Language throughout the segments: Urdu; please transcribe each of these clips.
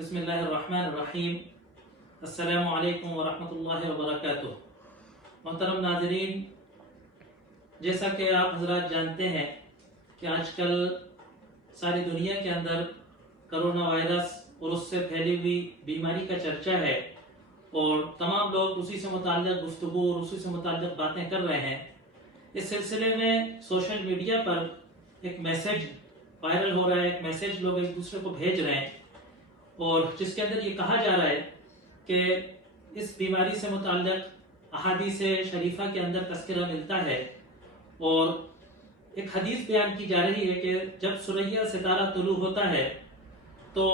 بسم اللہ الرحمن الرحیم۔ السلام علیکم ورحمۃ اللہ وبرکاتہ۔ محترم ناظرین، جیسا کہ آپ حضرات جانتے ہیں کہ آج کل ساری دنیا کے اندر کرونا وائرس اور اس سے پھیلی ہوئی بیماری کا چرچا ہے، اور تمام لوگ اسی سے متعلق گفتگو اور اسی سے متعلق باتیں کر رہے ہیں۔ اس سلسلے میں سوشل میڈیا پر ایک میسیج وائرل ہو رہا ہے، ایک میسیج لوگ ایک دوسرے کو بھیج رہے ہیں، اور جس کے اندر یہ کہا جا رہا ہے کہ اس بیماری سے متعلق احادیث شریفہ کے اندر تذکرہ ملتا ہے، اور ایک حدیث بیان کی جا رہی ہے کہ جب ثریا ستارہ طلوع ہوتا ہے تو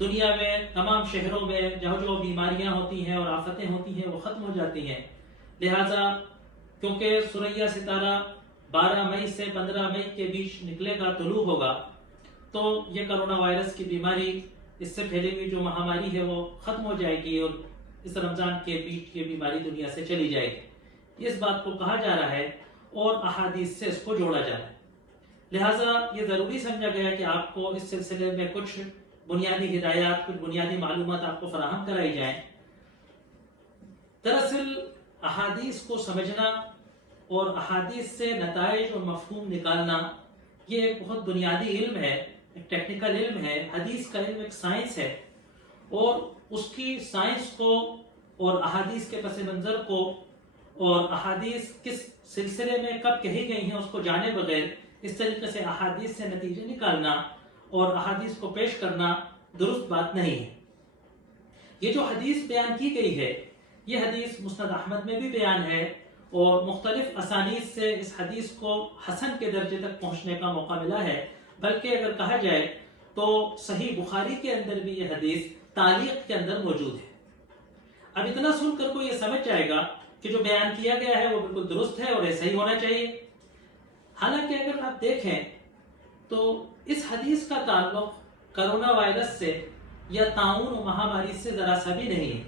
دنیا میں تمام شہروں میں جہاں جو بیماریاں ہوتی ہیں اور آفتیں ہوتی ہیں وہ ختم ہو جاتی ہیں۔ لہٰذا کیونکہ ثریا ستارہ 12 مئی سے 15 مئی کے بیچ نکلے گا، طلوع ہوگا، تو یہ کرونا وائرس کی بیماری، اس سے پھیلی ہوئی جو مہاماری ہے وہ ختم ہو جائے گی، اور اس رمضان کے بیچ کی بیماری دنیا سے چلی جائے گی۔ اس بات کو کہا جا رہا ہے اور احادیث سے اس کو جوڑا جا رہا ہے۔ لہٰذا یہ ضروری سمجھا گیا کہ آپ کو اس سلسلے میں کچھ بنیادی ہدایات، کچھ بنیادی معلومات آپ کو فراہم کرائی جائیں۔ دراصل احادیث کو سمجھنا اور احادیث سے نتائج اور مفہوم نکالنا یہ ایک بہت بنیادی علم ہے، ایک ٹیکنیکل علم ہے۔ حدیث کا علم ایک سائنس ہے، اور اس کی سائنس کو اور احادیث کے پس منظر کو اور احادیث کس سلسلے میں کب کہی گئی ہیں اس کو جانے بغیر اس طریقے سے احادیث سے نتیجے نکالنا اور احادیث کو پیش کرنا درست بات نہیں ہے۔ یہ جو حدیث بیان کی گئی ہے، یہ حدیث مسند احمد میں بھی بیان ہے، اور مختلف اسانید سے اس حدیث کو حسن کے درجے تک پہنچنے کا موقع ملا ہے، بلکہ اگر کہا جائے تو صحیح بخاری کے اندر بھی یہ حدیث تعلیق کے اندر موجود ہے۔ اب اتنا سن کر کوئی یہ سمجھ جائے گا کہ جو بیان کیا گیا ہے وہ بالکل درست ہے اور ایسا ہی ہونا چاہیے۔ حالانکہ اگر آپ دیکھیں تو اس حدیث کا تعلق کرونا وائرس سے یا طاعون و مہاماری سے ذرا سا بھی نہیں ہے۔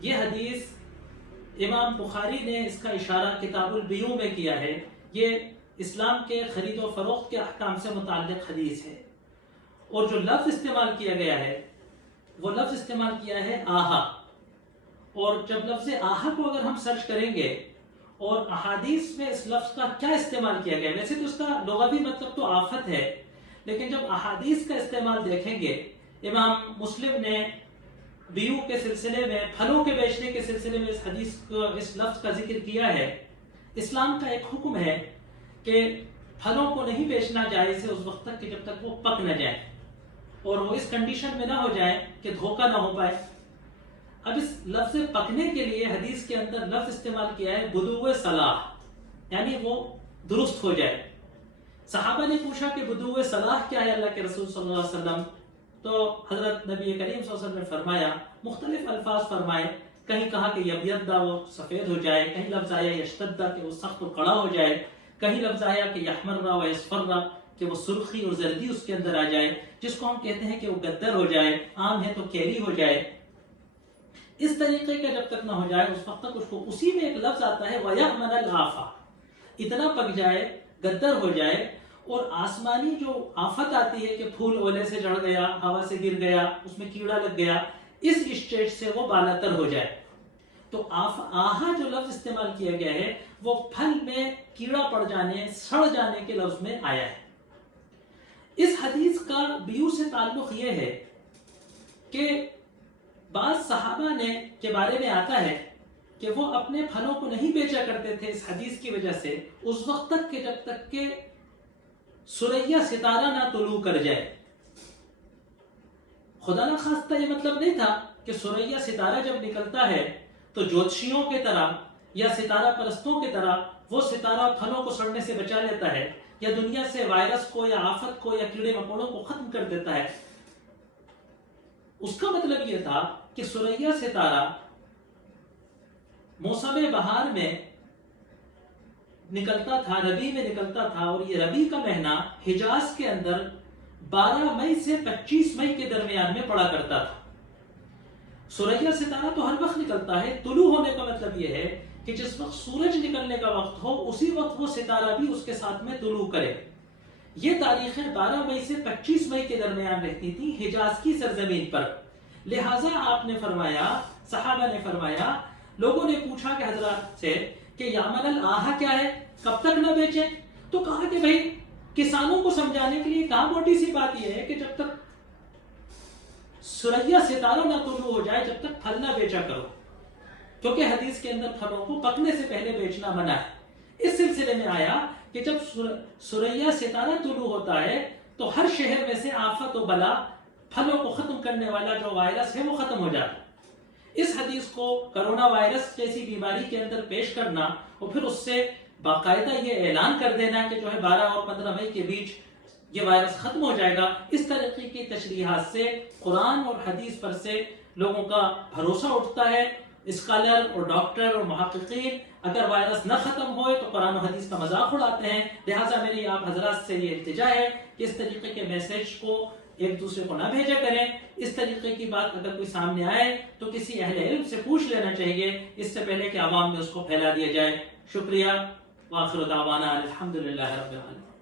یہ حدیث امام بخاری نے اس کا اشارہ کتاب البیوع میں کیا ہے۔ یہ اسلام کے خرید و فروخت کے احکام سے متعلق حدیث ہے، اور جو لفظ استعمال کیا گیا ہے وہ لفظ استعمال کیا ہے آہا، اور جب لفظ آہا کو اگر ہم سرچ کریں گے اور احادیث میں اس لفظ کا کیا استعمال کیا گیا، ویسے تو اس کا لغوی مطلب تو آفت ہے، لیکن جب احادیث کا استعمال دیکھیں گے، امام مسلم نے بیوع کے سلسلے میں، پھلوں کے بیچنے کے سلسلے میں اس لفظ کا ذکر کیا ہے۔ اسلام کا ایک حکم ہے کہ پھلوں کو نہیں بیچنا جائز ہے اس وقت تک کہ جب تک وہ پک نہ جائے، اور وہ اس کنڈیشن میں نہ ہو جائے کہ دھوکہ نہ ہو پائے۔ اب اس لفظ پکنے کے لیے حدیث کے اندر لفظ استعمال کیا ہے بدوء صلاح، یعنی وہ درست ہو جائے۔ صحابہ نے پوچھا کہ بدوء صلاح کیا ہے اللہ کے رسول صلی اللہ علیہ وسلم؟ تو حضرت نبی کریم صلی اللہ علیہ وسلم نے فرمایا، مختلف الفاظ فرمائے، کہیں کہا کہ یبیض وہ سفید ہو جائے، کہیں لفظ آیا یشتد کہ وہ سخت اور کڑا ہو جائے، کہیں لفظ آیا کہ یحمر و یصفر کہ وہ سرخی اور زردی اس کے اندر آ جائے، جس کو ہم کہتے ہیں کہ وہ گدر ہو جائے، عام ہے تو کیری ہو جائے۔ اس طریقے کا جب تک نہ ہو جائے اس وقت تک اس کو اسی میں ایک لفظ آتا ہے وَيَحْمَنَ الْآفَةِ، اتنا پک جائے، گدر ہو جائے، اور آسمانی جو آفت آتی ہے کہ پھول اولے سے جڑ گیا، ہوا سے گر گیا، اس میں کیڑا لگ گیا، اس اسٹیج سے وہ بالاتر ہو جائے۔ تو آہا جو لفظ استعمال کیا گیا ہے وہ پھل میں کیڑا پڑ جانے، سڑ جانے کے لفظ میں آیا ہے۔ اس حدیث کا بیوع سے تعلق یہ ہے کہ بعض صحابہ کے بارے میں آتا ہے کہ وہ اپنے پھلوں کو نہیں بیچا کرتے تھے اس حدیث کی وجہ سے، اس وقت تک کہ جب تک کہ ثریا ستارہ نہ طلوع کر جائے۔ خدا نہ خواستہ یہ مطلب نہیں تھا کہ ثریا ستارہ جب نکلتا ہے تو جوتشیوں کی طرح یا ستارہ پرستوں کی طرح وہ ستارہ پھلوں کو سڑنے سے بچا لیتا ہے، یا دنیا سے وائرس کو یا آفت کو یا کیڑے مکوڑوں کو ختم کر دیتا ہے۔ اس کا مطلب یہ تھا کہ ثریا ستارہ موسم بہار میں نکلتا تھا، ربیع میں نکلتا تھا، اور یہ ربیع کا مہینہ حجاز کے اندر 12 مئی سے 25 مئی کے درمیان میں پڑا کرتا تھا۔ ثریا ستارہ تو ہر وقت نکلتا ہے، طلوع ہونے کا مطلب یہ ہے کہ جس وقت سورج نکلنے کا وقت ہو اسی وقت وہ ستارہ بھی اس کے ساتھ میں طلوع کرے۔ یہ تاریخیں 12 مئی سے 25 مئی کے درمیان رہتی تھی حجاز کی سرزمین پر. لہٰذا آپ نے فرمایا، صحابہ نے فرمایا، لوگوں نے پوچھا کہ حضرات سے کہ یعمل الآہا کیا ہے، کب تک نہ بیچیں؟ تو کہا کہ بھائی کسانوں کو سمجھانے کے لیے کہاں موٹی سی بات یہ ہے کہ جب تک سریا ستارہ نہ طلوع ہو جائے جب تک پھل نہ بیچا کرو، کیونکہ حدیث کے اندر پھلوں کو پکنے سے پہلے بیچنا منع ہے. اس سلسلے میں آیا کہ جب سریا ستارہ طلوع ہوتا ہے تو ہر شہر میں سے آفت و بلا، پھلوں کو ختم کرنے والا جو وائرس ہے وہ ختم ہو جاتا ہے. اس حدیث کو کرونا وائرس جیسی بیماری کے اندر پیش کرنا اور پھر اس سے باقاعدہ یہ اعلان کر دینا کہ جو ہے 12 اور 15 مئی کے بیچ یہ وائرس ختم ہو جائے گا، اس طریقے کی تشریحات سے قرآن اور حدیث پر سے لوگوں کا بھروسہ اٹھتا ہے. اسکالر اور ڈاکٹر اور محققین اگر وائرس نہ ختم ہوئے تو قرآن و حدیث کا مذاق اڑاتے ہیں. لہٰذا میری آپ حضرات سے یہ التجا ہے کہ اس طریقے کے میسج کو ایک دوسرے کو نہ بھیجا کریں. اس طریقے کی بات اگر کوئی سامنے آئے تو کسی اہل علم سے پوچھ لینا چاہیے اس سے پہلے کہ عوام میں اس کو پھیلا دیا جائے. شکریہ. وآخر دعوانا الحمدللہ رب العالمین.